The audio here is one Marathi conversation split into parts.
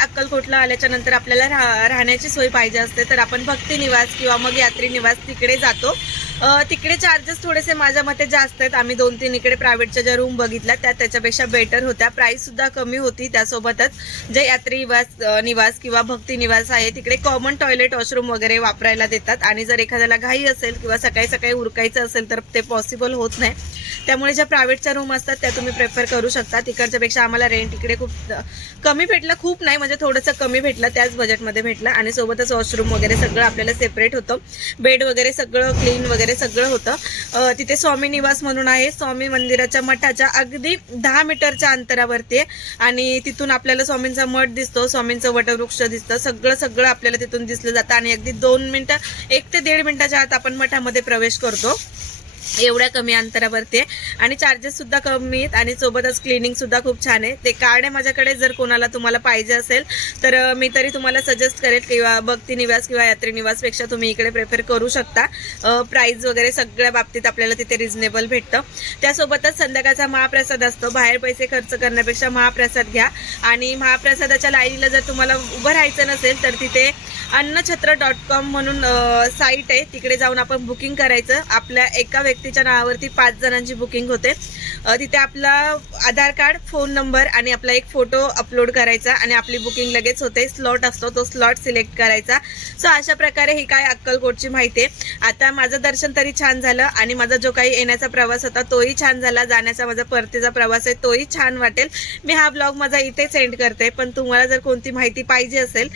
अक्कलकोटला आल्याच्यानंतर आपल्याला राहण्याची सोय पाहिजे असते तर आपण भक्ती निवास किंवा मग यात्री निवास तिकडे जातो. तिकडे चार्जेस थोडेसे माझ्या मते जास्त आहेत. आम्ही दोन तीन इकडे प्रायव्हेटच्या ज्या रूम बघितल्या त्या त्याच्यापेक्षा बेटर होत्या. प्राईस सुद्धा कमी होती त्यासोबतच. जे यात्री निवास निवास किंवा भक्ती निवास आहे तिकडे कॉमन टॉयलेट वॉशरूम वगैरे वापरायला देतात. आणि जर एखाद्याला घाई असेल किंवा सकाळी सकाळी उरकायचं असेल तर ते पॉसिबल होत नाही. त्यामुळे ज्या प्रायव्हेटच्या रूम असतात त्या तुम्ही प्रेफर करू शकता. तिकडच्यापेक्षा आम्हाला रेंट इकडे खूप कमी भेटलं खूप नाही. म्हणजे थोडंसं कमी भेटलं त्याच बजेटमध्ये भेटलं. आणि सोबतच वॉशरूम वगैरे सगळं आपल्याला सेपरेट होतं. बेड वगैरे सगळं क्लीन वगैरे सगळं होतं. तिथे स्वामी निवास म्हणून आहे. स्वामी मंदिराच्या मठाच्या अगदी दहा मीटरच्या अंतरावरती आहे. आणि तिथून आपल्याला स्वामींचा मठ दिसतो. स्वामींचं वटवृक्ष दिसतं. सगळं सगळं आपल्याला तिथून दिसलं जातं. आणि अगदी दोन मिनटं एक ते दीड मिनटाच्या आत आपण मठामध्ये प्रवेश करतो. एवढ्या कमी अंतरावरती आहे. आणि चार्जेस सुद्धा कमी आहेत आणि सोबतच क्लिनिंग सुद्धा खूप छान आहे. ते कार्ड आहे माझ्याकडे जर कोणाला तुम्हाला पाहिजे असेल तर मी तरी तुम्हाला सजेस्ट करेल किंवा भक्ती निवास किंवा यात्री निवासपेक्षा तुम्ही इकडे प्रेफर करू शकता. प्राईज वगैरे सगळ्या बाबतीत आपल्याला तिथे रिझनेबल भेटतं. त्यासोबतच संध्याकाळचा महाप्रसाद असतो. बाहेर पैसे खर्च करण्यापेक्षा महाप्रसाद घ्या. आणि महाप्रसादाच्या लाईनीला जर तुम्हाला उभं राहायचं नसेल तर तिथे अन्नछत्र डॉट कॉम म्हणून साईट आहे. तिकडे जाऊन आपण बुकिंग करायचं. आपल्या एका व्यक्तीच्या नावावरती पाच जणांची बुकिंग होते. तिथे आपला आधार कार्ड फोन नंबर आणि आपला एक फोटो अपलोड करायचा आणि आपली बुकिंग लगेच होते. स्लॉट असतो तो स्लॉट सिलेक्ट करायचा. सो अशा प्रकारे ही काय अक्कलकोटची माहिती आहे. आता माझं दर्शन तरी छान झालं आणि माझा जो काही येण्याचा प्रवास होता तोही छान झाला. जाण्याचा माझा परतीचा प्रवास आहे तोही छान वाटेल. मी हा ब्लॉग माझा इथे सेंड करते. पण तुम्हाला जर कोणती माहिती पाहिजे असेल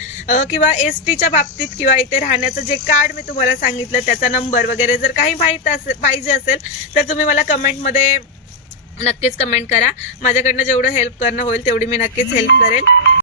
किंवा एस टीच्या बाबतीत किंवा इथे राहण्याचं जे कार्ड मी तुम्हाला सांगितलं त्याचा नंबर वगैरे जर काही माहीत असेल पाहिजे असेल तर तुम्ही मला कमेंटमध्ये नक्कीच कमेंट करा. माझ्याकडनं जेवढं हेल्प करणं होईल तेवढी मी नक्कीच हेल्प करेल